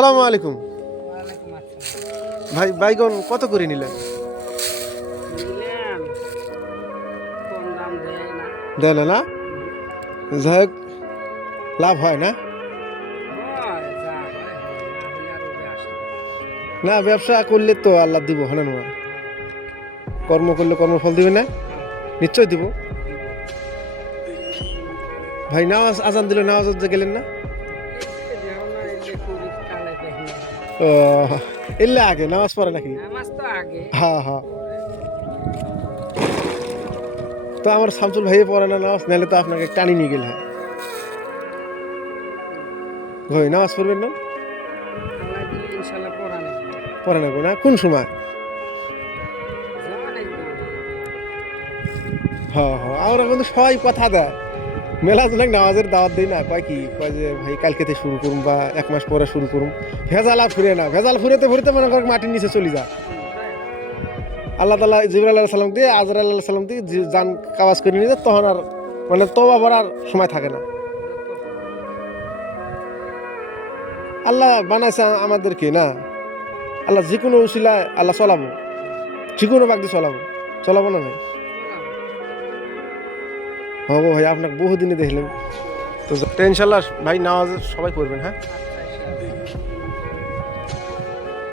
আসসালামু আলাইকুম। ওয়ালাইকুম আসসালাম। ভাই বাইগন কত করে নিলেন? নিলাম, কম দাম দেয় না। দেন না? হুম। যাই হোক, লাভ হয় না? হয়, যা হয় হয়, না হলে আর ওবে আসে না। না, ব্যবসা করলে তো আল্লাহ দিব, হ্যাঁ না? হ্যাঁ, কর্ম করলে কর্মফল দিবে না? হ্যাঁ, নিশ্চয় দিব। দিব। ভাই নামাজ আজান দিল, নামাজ পড়তে গেলেন না? এই যে দেহ না এলে করি কালে দেখলে। ও, এলে আগে নামাজ পড়ে নাকি? নামাজ তো আগে হ্যাঁ হ্যাঁ। পরে। তো আমার শামসুল ভাই পড়ে না নামাজ, নাহলে তো আপনাকে টানি নিয়ে গেলে হয়। ভাই নামাজ পড়বেন না? আল্লাহ দিলে ইনশাল্লাহ পড়া নেই। পড়ে না না কোন সময়? যাওয়া লাগবে। হ্যাঁ হ্যাঁ, আমরা কিন্তু সবাই কথা দেয়, মেলা জনক নামাজের দাওয়াত দিই না, কয় কি কয় যে ভাই কালকে থেকে শুরু করুন বা এক মাস পরে শুরু করুন। ভেজাল আর ফুরে না, ভেজাল ফুরেতে ফুরেতে মনে করেন মাটির নিচে চলে যায়। তাই? আল্লাহ তালা জিবরাল আল্লাহ সাল্লাম দিয়ে আজর আল্লাহ সাল্লাম দিয়ে যান কাবাজ করে নিয়ে যায়, তখন আর মানে তওবা করার সময় থাকে না। যত আল্লাহ বানাইছে আমাদেরকে না, আল্লাহ যে কোনো উসিলায় আল্লাহ চলাবো, যে কোনো বাগ দিয়ে চলাবো, চলাবো না নাই? চলাম। হবো ভাই, আপনাকে বহুদিনে দেখলাম। তো ইনশাল্লাহ ভাই নামাজ সবাই করবেন, হ্যাঁ। আচ্ছা, ইনশাআল্লাহ।